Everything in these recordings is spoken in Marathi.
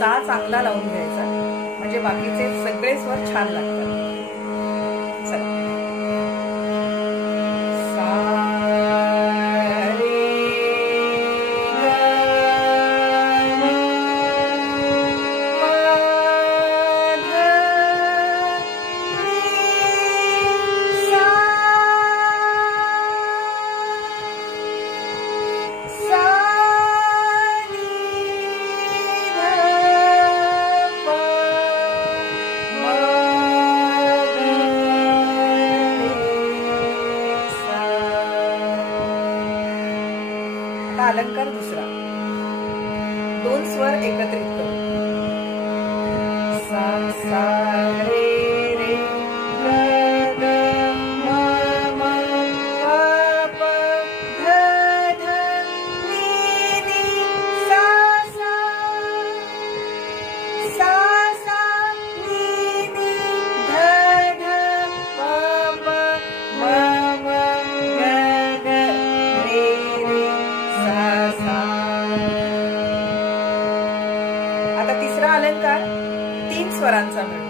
सा चांगला लावून घ्यायचा, म्हणजे बाकीचे सगळे स्वर छान लागतात. चला, अलंकार दुसरा, दोन स्वर एकत्रित करू. सा सा रे रे ग ग म म प प ध ध नि नि सा सा सा सा नि नि ध ध प प म म ग ग रे रे सा सा. आता तिसरा अलंकार तीन स्वरांचा मिळून.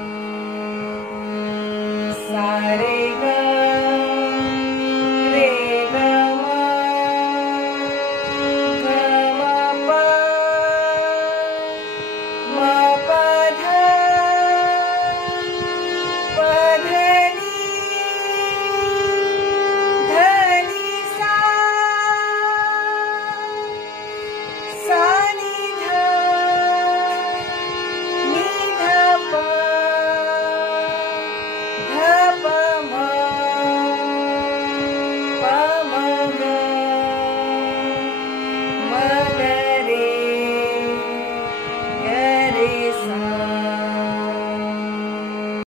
सा रे ग